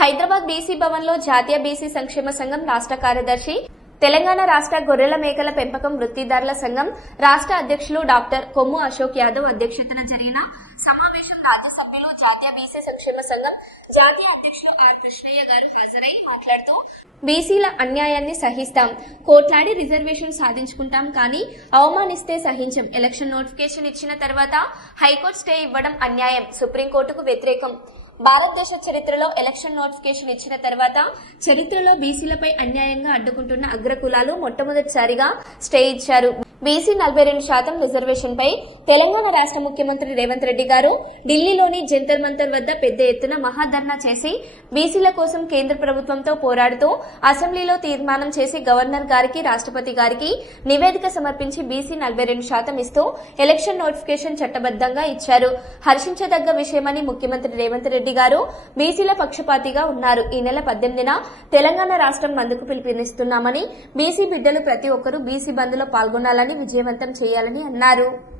Hyderabad BC భవన్లో జాతీయ BC సంక్షేమ సంఘం రాష్ట్ర కార్యదర్శి తెలంగాణ రాష్ట్ర గొర్రెల మేకల పెంపకం వృత్తిదారుల సంఘం రాష్ట్ర అధ్యక్షులు డాక్టర్ కొమ్ము అశోక్ యాదవ్ అధ్యక్షతన జరిగిన సమావేశం రాజ్యసభలో జాతీయ బీసీ సంక్షేమ సంఘం జాతీయ అధ్యక్షులు ఆర్ కృష్ణయ్య గారు హాజరై మాట్లాడుతూ బీసీల అన్యాయాన్ని సహిస్తాం కోట్లాడి రిజర్వేషన్ సాధించుకుంటాం కానీ అవమానిస్తే సహించం. ఎలక్షన్ నోటిఫికేషన్ ఇచ్చిన తర్వాత హైకోర్టు స్టే ఇవ్వడం అన్యాయం. సుప్రీంకోర్టుకు వ్యతిరేకం. భారతదేశ చరిత్రలో ఎలక్షన్ నోటిఫికేషన్ ఇచ్చిన తర్వాత చరిత్రలో బీసీలపై అన్యాయంగా అడ్డుకుంటున్న అగ్రకులాలు మొట్టమొదటిసారిగా స్టే ఇచ్చారు. బీసీ నలభై రెండు శాతం రిజర్వేషన్ పై తెలంగాణ రాష్ట్ర ముఖ్యమంత్రి రేవంత్ రెడ్డి గారు ఢిల్లీలోని జంతర్ మంతర్ వద్ద పెద్ద ఎత్తున మహాధర్నా చేసి బీసీల కోసం కేంద్ర ప్రభుత్వంతో పోరాడుతూ అసెంబ్లీలో తీర్మానం చేసి గవర్నర్ గారికి రాష్ట్రపతి గారికి నివేదిక సమర్పించి బీసీ నలభై రెండు శాతం ఇస్తూ ఎలక్షన్ నోటిఫికేషన్ చట్టబద్దంగా ఇచ్చారు. హర్షించదగ్గ విషయమని ముఖ్యమంత్రి రేవంత్ రెడ్డి గారు బీసీల పక్షపాతిగా ఉన్నారు. ఈ నెల పద్దెనిమిదిన తెలంగాణ రాష్ట్రం మందుకు పిలుపునిస్తున్నామని బీసీ బిడ్డలు ప్రతి ఒక్కరూ బీసీ బంద్లో పాల్గొనాలని విజయవంతం చేయాలని అన్నారు.